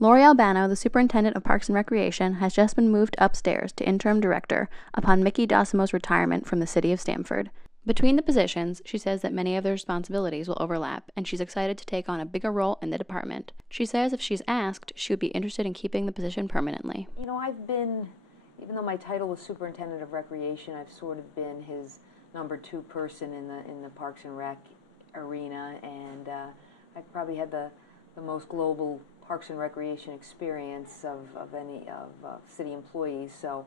Lori Albano, the superintendent of Parks and Recreation, has just been moved upstairs to interim director upon Mickey Dosimo's retirement from the city of Stamford. Between the positions, she says that many of their responsibilities will overlap, and she's excited to take on a bigger role in the department. She says if she's asked, she would be interested in keeping the position permanently. You know, even though my title was superintendent of recreation, I've sort of been his #2 person in the Parks and Rec arena, and I've probably had the most global Parks and Recreation experience of any city employees. So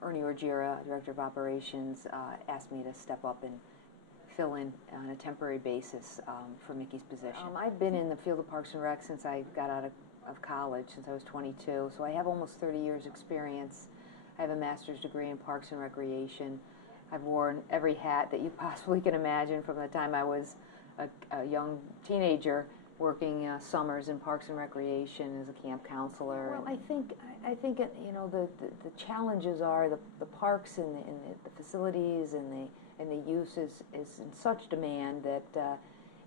Ernie Orgira, Director of Operations, asked me to step up and fill in on a temporary basis for Mickey's position. I've been in the field of Parks and Rec since I got out of college, since I was 22, so I have almost 30 years experience. I have a master's degree in Parks and Recreation. I've worn every hat that you possibly can imagine from the time I was a young teenager working summers in Parks and Recreation as a camp counselor. Well, I think you know, the challenges are the parks and the facilities and the use is in such demand that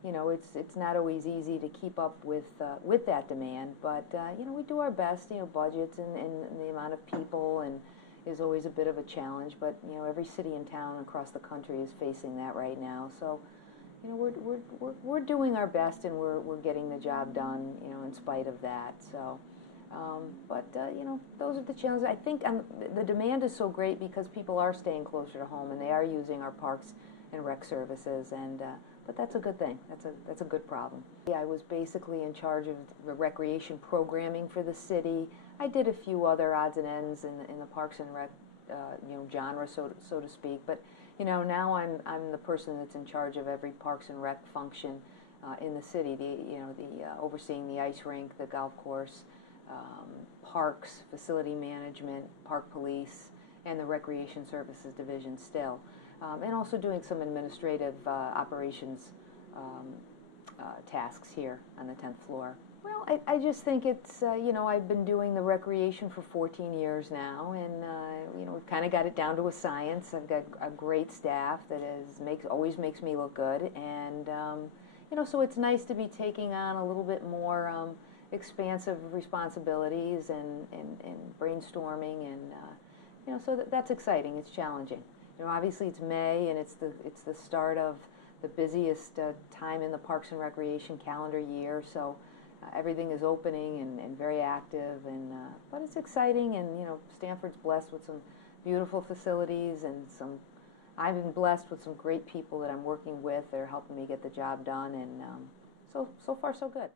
you know, it's not always easy to keep up with that demand. But you know, we do our best. You know, budgets and the amount of people and is always a bit of a challenge. But you know, every city and town across the country is facing that right now. So you know, we're doing our best, and we're getting the job done, you know, in spite of that. So, but you know, those are the challenges. I think the demand is so great because people are staying closer to home and they are using our parks and rec services, and but that's a good thing. That's a good problem. I was basically in charge of the recreation programming for the city. I did a few other odds and ends in the Parks and Rec, you know, genre, so to speak, but. You know, now I'm the person that's in charge of every Parks and Rec function in the city. Overseeing the ice rink, the golf course, parks, facility management, park police, and the recreation services division still, and also doing some administrative operations tasks here on the 10th floor. Well, I just think it's, you know, I've been doing the recreation for 14 years now, and, you know, we've kind of got it down to a science. I've got a great staff that always makes me look good, and, you know, so it's nice to be taking on a little bit more expansive responsibilities and brainstorming, and, you know, so that's exciting. It's challenging. You know, obviously it's May, and it's the start of the busiest time in the Parks and Recreation calendar year, so everything is opening and very active, and but it's exciting, and you know, Stamford's blessed with some beautiful facilities, and I've been blessed with some great people that I'm working with. They're helping me get the job done, and so far so good.